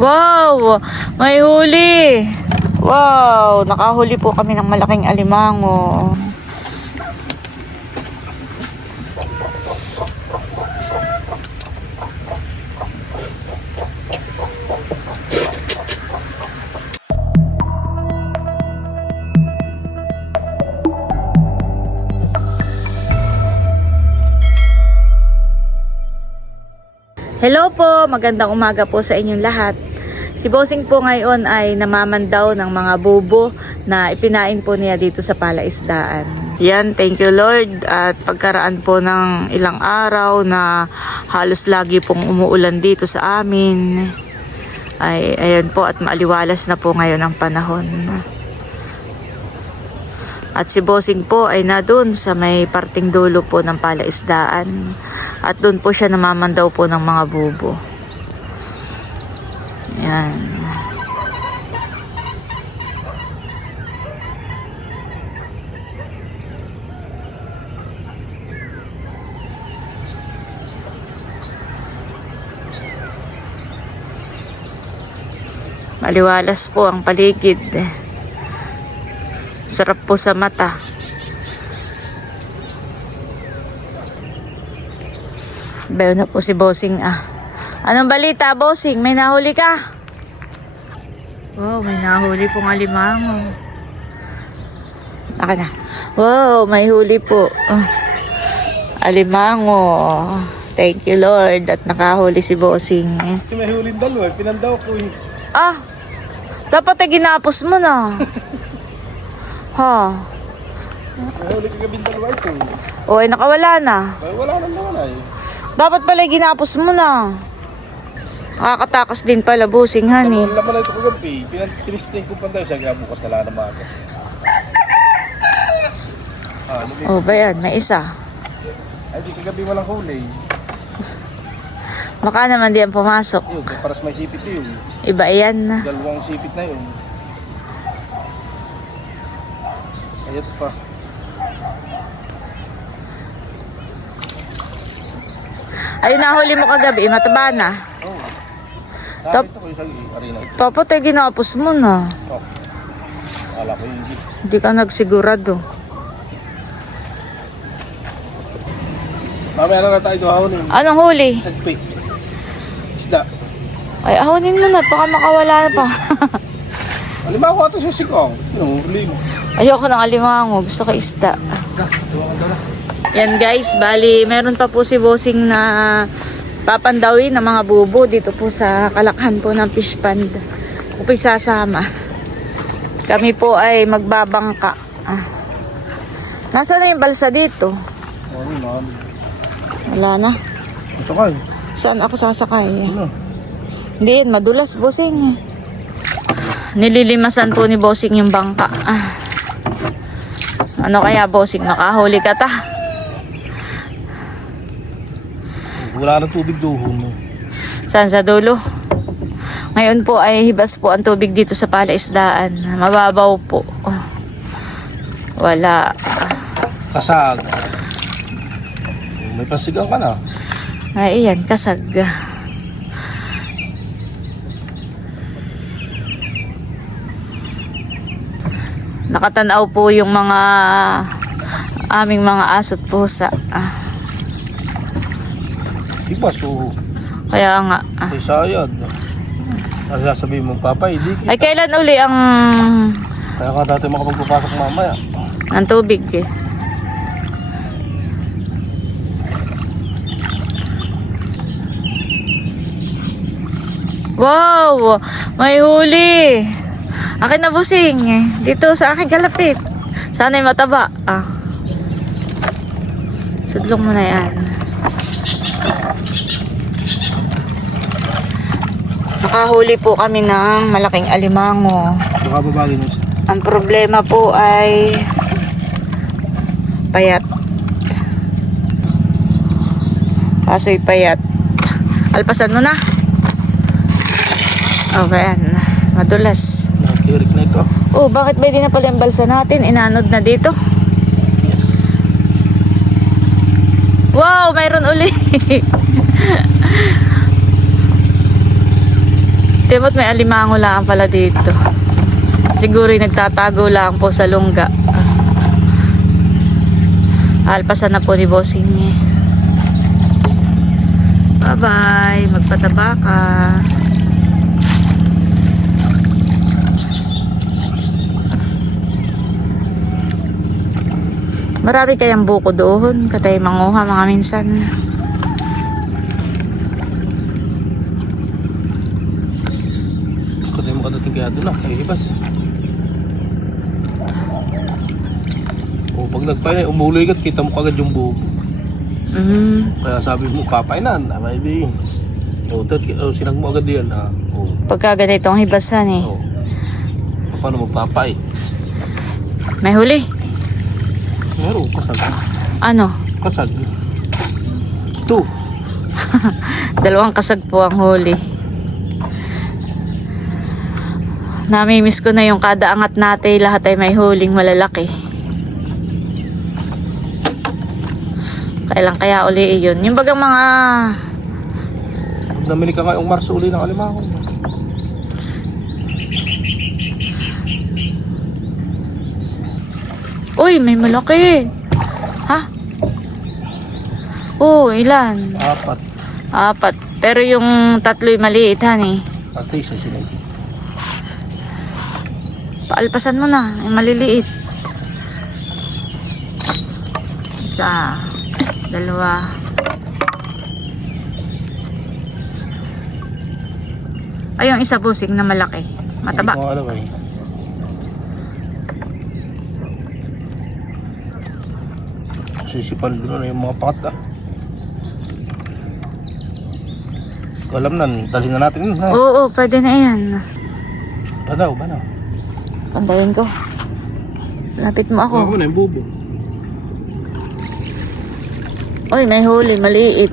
Wow! May huli! Wow! Nakahuli po kami ng malaking alimango. Hello po, magandang umaga po sa inyong lahat. Si Bossing po ngayon ay namamandaw ng mga bubo na ipinain po niya dito sa palaisdaan. Yan, thank you Lord. At pagkaraan po ng ilang araw na halos lagi pong umuulan dito sa amin, ay ayan po at maaliwalas na po ngayon ang panahon. At si Bossing po ay na doon sa may parting dulo po ng palaisdaan. At doon po siya namamandaw po ng mga bubo. Yan. Maliwalas po ang paligid. Sarap po sa mata. Bayo na po si Bossing ah. Anong balita, Bossing? May nahuli ka? Wow, may nahuli pong alimango. Naka na. Wow, may huli po. Ah. Alimango. Thank you, Lord. At nakahuli si Bossing. May huling dalawa, pinandaw ko eh. Ah, dapat ay ginapos mo na. ha? May huli kagabing dalawa ito. O ay nakawala na. Wala nang naman ay. Dapat pala ginapos mo na. Nakakatakas din pala, Bossing, honey. Ang laman na ito kagabi, pinan- pinisting ko panday siya, kaya bukas na lang na maaga. Ah, lumi. O ba yan? May isa. Ay, di kagabi walang huli. Baka naman di yan pumasok. Yun, paras may sipit yun. Iba yan. Dalawang sipit na yun. Ayot pa. Ayun nahuli mo kagabi, mataba na. Oh. Tap- Nakita ko yung sa arena. Dapat ay ginapos mo na. Oh. Akala ko hindi. Hindi ka nagsigurado. Mamaya na na tayo doon. Anong huli? Nagpi. Isda. Ay, ahonin mo na. Baka makawala na pa. Alima ko ito sa sikong. Yung huli mo. Ayoko ng alimango. Gusto ko isda. Yan guys, bali meron pa po si Bossing na papandawin ng mga bubo dito po sa kalakhan po ng fish pond. Po sasama. Kami po ay magbabangka. Ah. Nasaan na yung balsa dito? Ma'am. Wala na. Ito ka. Saan ako sasakay? Ano? Hindi yan, madulas, bossing. Nililimasan po ni bossing yung bangka. Ah. Ano kaya, bossing? Makahuli ka ta? Wala na tubig doon mo. Saan sa dulo? Ngayon po ay hibas po ang tubig dito sa palaisdaan. Mababaw po. Oh. Wala. Kasag. May pasigang ka na. Ay, iyan, kasag. Nakatanaw po yung mga aming mga asot pusa. Ah, Di ba? So, kaya nga. ah. may sayad. Kasi sasabihin mo, Papa, hindi Ay, kita. kailan uli ang Kaya ka dati makapagpapasok mamaya. ang tubig eh? Wow! May huli! Akin na busing eh. Dito sa akin kalapit. Sana ay mataba. Ah. Sudlong mo na yan. Nakahuli po kami ng malaking alimango. Baka babagin mo. Ang problema po ay payat. Kaso'y payat. Alpasan mo na. Okay, yan. Madulas. Natirik na ito. Oh, bakit ba hindi na pala yung balsa natin? Inanod na dito. Wow, mayroon uli. Timot may alimango lang pala dito. Siguro nagtatago lang po sa lungga. Alpasan na po ni Bossing eh. Bye-bye. Magpataba ka. Marami kayang buko doon. Katay manguha mga minsan. Kaya doon na, kay Ibas. O pag nagpainay, umuloy ka, kita mo kagad yung bubo. Mm. Kaya sabi mo, papainan, abay di. O, tat, o, sinag mo agad yan, ha? O, Pagka ganitong hibasan eh. o. Paano magpapay? May huli. Meron, kasag. Ano? Kasag. Ito. Dalawang kasag po ang huli. Namimiss ko na yung kada angat natin, lahat ay may huling malalaki. Kailan kaya uli yun? Yung bagang mga... Namili ka ngayong Marso uli ng alimango. Uy, may malaki. Ha? Oo, ilan? Apat. Apat. Pero yung tatlo'y maliit, honey. At least, ay sinag. Paalpasan mo na, yung maliliit. Isa, dalawa. Ay, yung isa busing na malaki. Mataba. Hindi ko alam eh. Sisipan doon na yung mga pakat ah. Alam na, dalhin na natin yun ha. Oo, pwede na yan. Badaw, badaw. Pandayin ko. Lapit mo ako. Ako na yung bubo. Uy, may huli, maliit.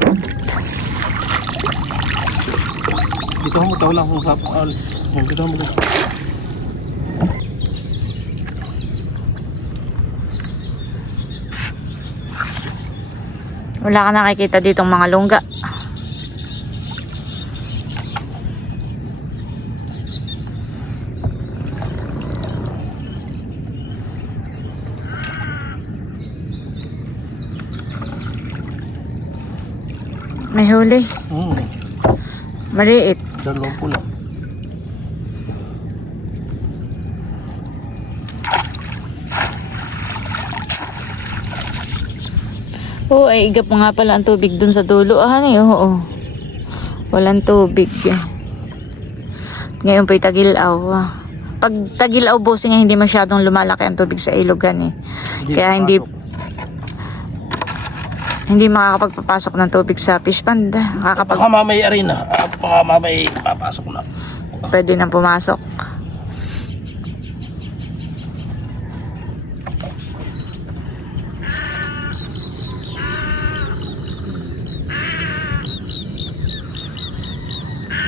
Dito mo, tao lang kung kapakal. Dito mo. Wala ka nakikita ditong mga lungga. May huli. Hmm, Maliit. dalawang pula. Oo, ay igap nga pala ang tubig dun sa dulo. Ah, hani, oo. Walang tubig. Ngayon po'y tagilaw. ah. Pag tagilaw, bossing nga hindi masyadong lumalaki ang tubig sa ilogan eh. Kaya hindi hindi makakapagpapasok ng tubig sa fish pond. Makakapag Baka mamay arin na. Ah, baka mamay papasok na. pwede nang pumasok.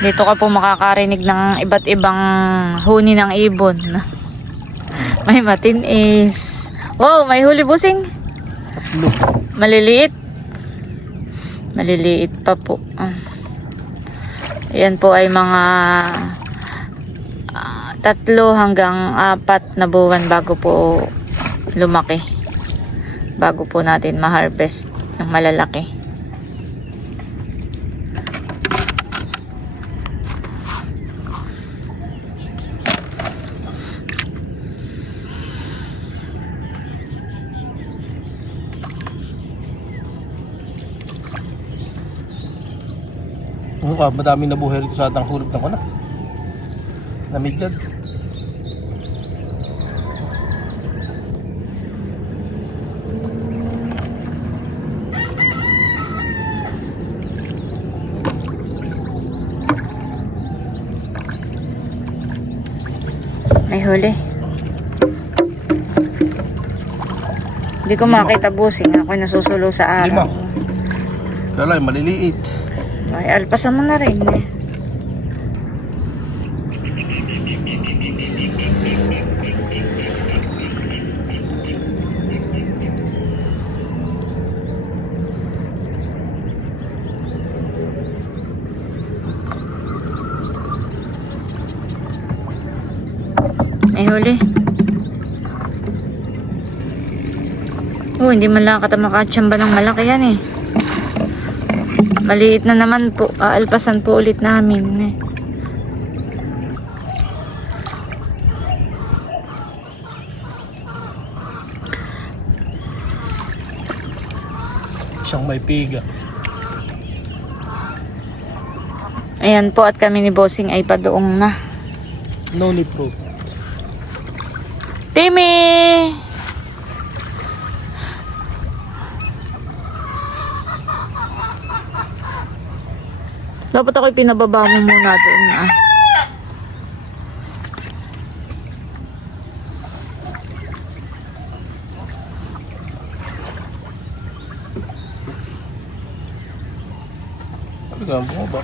Dito ka po makakarinig ng iba't ibang huni ng ibon. May matinis. Wow, may huli busing. Maliliit. Maliliit pa po. Ah. Yan po ay mga ah, tatlo hanggang apat na buwan bago po lumaki. Bago po natin ma-harvest yung malalaki. Ka, madaming nabuhay rito sa atang hulog ng kana. Namidyad. May huli. Hindi ko makita busing. Ako nasusulo sa Lima. araw. Kala, maliliit. Ay, alpasan mo na rin. eh. May huli. Oh, hindi man lang kata makatsamba ng malaki yan eh. Maliit na naman po. Aalpasan po ulit namin eh. Siyang may piga. Ayan po at kami ni Bossing ay padoong na. No need proof. Timmy! Dapat ako'y pinababa mo muna doon ah. Ikaw mo ba?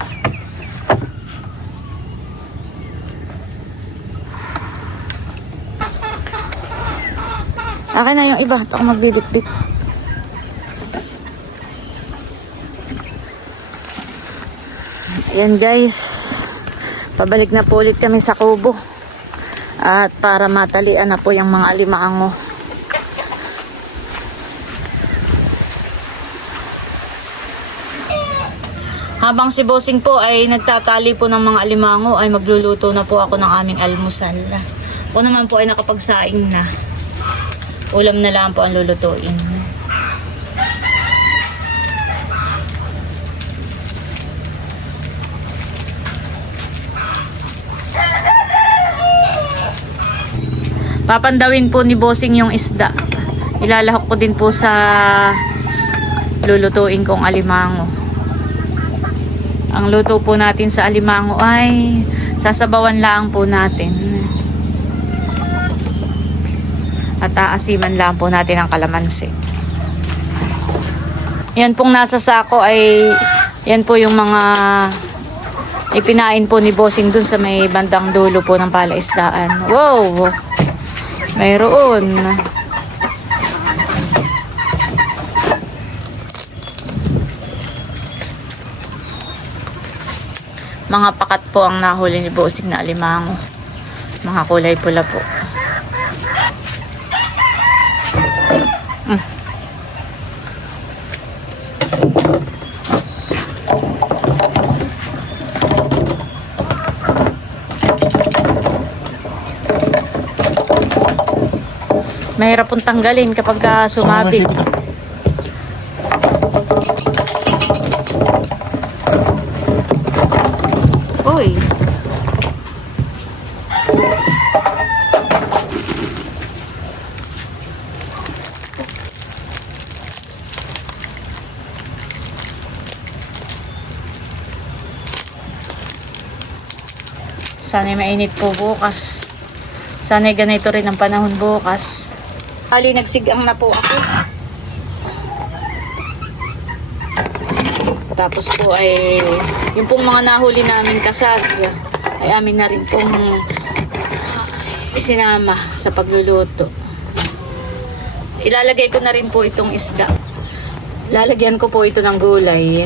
Akin na yung iba. Ito ako magbibit-bit. Ayan guys. Pabalik na po ulit kami sa kubo. At para matalian na po yung mga alimango. Habang si Bossing po ay nagtatali po ng mga alimango ay magluluto na po ako ng aming almusal. Ako naman po ay nakapagsaing na. Ulam na lang po ang lulutuin. Papandawin po ni Bossing yung isda. Ilalahok ko din po sa lulutuin kong alimango. Ang luto po natin sa alimango ay sasabawan lang po natin. At aasiman lang po natin ang kalamansi. Yan pong nasa sako ay yan po yung mga ipinain po ni Bossing dun sa may bandang dulo po ng palaisdaan. Wow! Mayroon. Mga pakat po ang nahuli ni Bossing na alimango. Mga kulay pula po. Mahirap pong tanggalin kapag ka sumabit. Uy. Sana mainit po bukas. Sana ganito rin ang panahon bukas. Ali, nagsigang na po ako. Tapos po ay, yung pong mga nahuli namin kasag, ay amin na rin pong isinama sa pagluluto. Ilalagay ko na rin po itong isda. Lalagyan ko po ito ng gulay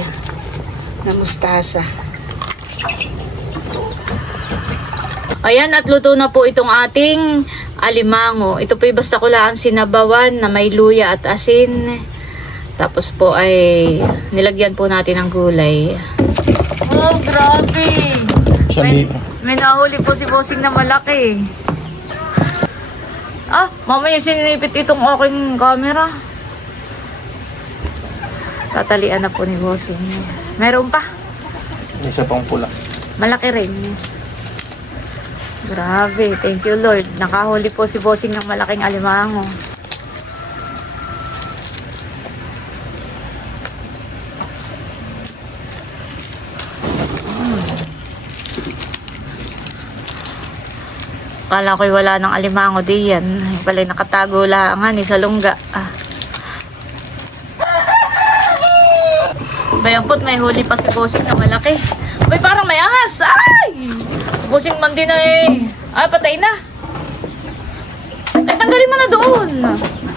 na mustasa. Ayan, at luto na po itong ating alimango. Ito po ay basta ko lang sinabawan na may luya at asin. Tapos po ay nilagyan po natin ng gulay. Oh, grabe! Sabi, May nahuli po si Bossing na malaki. Ah, mamaya sinipit itong aking camera. Tatalian na po ni Bossing. Meron pa. isa pang pula. Malaki rin. Grabe, thank you Lord. Nakahuli po si Bossing ng malaking alimango. Kala ko'y wala ng alimango di yan. Yung pala nakatago lang ni sa lungga. Ah. Bayampot, may huli pa si Bossing na malaki. May parang may ahas! Ay! Bossing man din na eh. Ay, patay na. Ay, tanggalin mo na doon.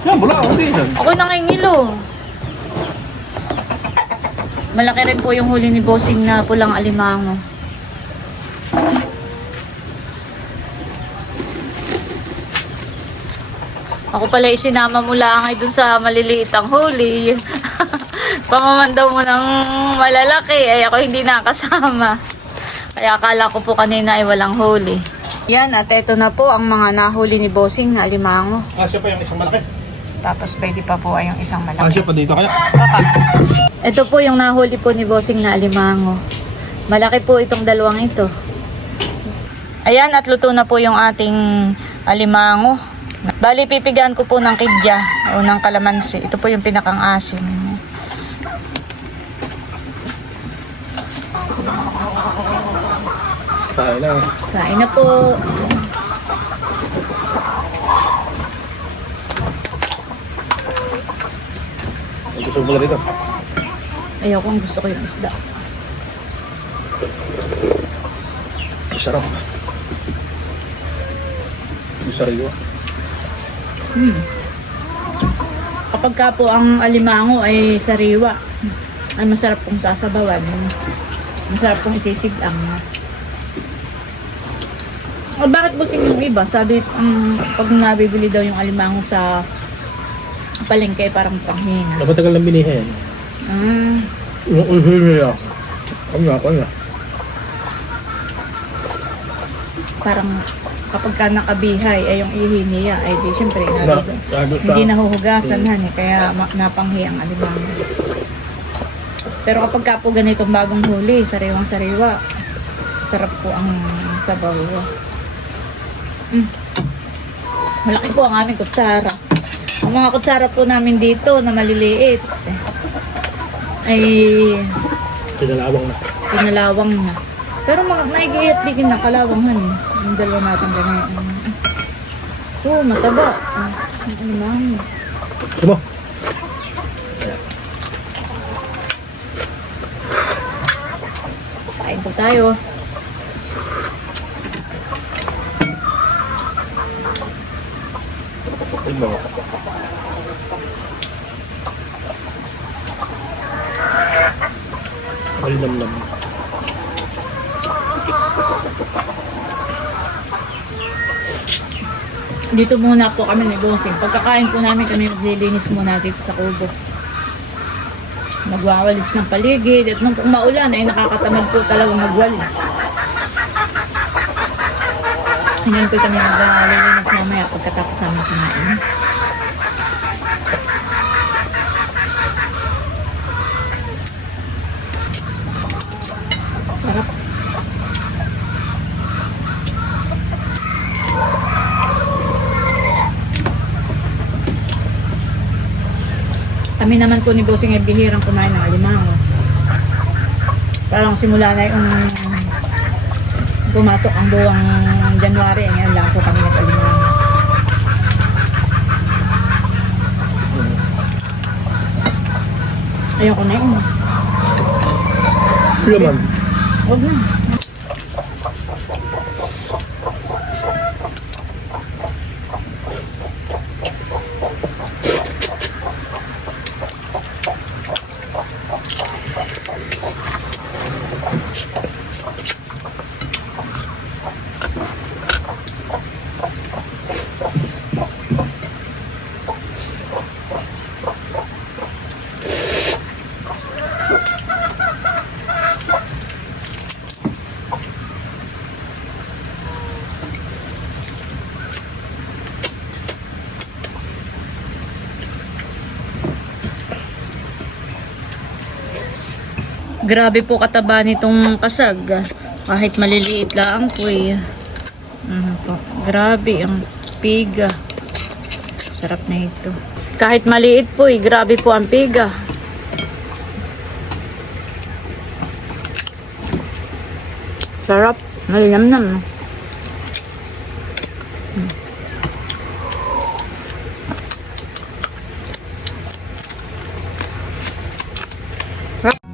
Yan, wala. Hindi yan. Ako nangingilo. Malaki rin po yung huli ni Bossing na pulang alimango. Ako pala isinama mo lang ay dun sa maliliit ang huli. Pamamandaw mo ng malalaki ay ako hindi nakasama. Kaya akala ko po kanina ay walang huli. Yan at ito na po ang mga nahuli ni Bossing na alimango. Kasya pa yung isang malaki. Tapos pwede pa po ay yung isang malaki. Kasya pa dito kaya. Ito po yung nahuli po ni Bossing na alimango. Malaki po itong dalawang ito. Ayan, at luto na po yung ating alimango. Bali, pipigaan ko po ng kidya o ng kalamansi. Ito po yung pinakang asim. Tayo na. Kain na po. Ang gusto mo rito. Ayoko kung gusto ko yung isda. Ang sarap. Ang sariwa. Kapag ka po ang alimango ay sariwa, ay masarap pong sasabawan. Masarap pong isisigang. O bakit busing yung iba? Sabi, ang pag nabibili daw yung alimango sa palengke parang panghinga. Napatagal lang binihin. Ah, Ang huli niya. Ang nga, ang nga. parang kapag ka nakabihay ay yung ihi niya ay di syempre Na, lalo sa... Hindi nahuhugasan han eh, kaya ma- napanghi ang alimango. Pero kapag ka po ganitong bagong huli, sariwang sariwa, sarap po ang sabaw. Mm. Malaki po ang aming kutsara. Ang mga kutsara po namin dito na maliliit ay Kinalawang na. pinalawang na. Pero mga naigiyat bigin na kalawang han. eh. Yung dalawa natin ganyan. Oo, oh, mataba. Ah, alimango. Ito mo. Kain po tayo. Ito mo. Malinamnam. Dito muna po kami nag-bossing. Pagkakain po namin kami maglilinis muna dito sa kubo. Magwawalis ng paligid. At nung maulan ay nakakatamad po talaga magwalis. Ngayon po kami maglilinis mamaya pagkatapos namin kumain. Kami naman po ni Bossing ay bihirang kumain ng alimango. Parang simula na yung pumasok ang buwang January, ngayon lang po kami nag-alimango. Ayoko na yun. Ito naman. Huwag na. Grabe po kataba nitong kasag. Kahit maliliit lang po eh. Mhm po. Grabe ang piga. Sarap na ito. Kahit maliit po eh. Grabe po ang piga. Sarap. Malinamnam.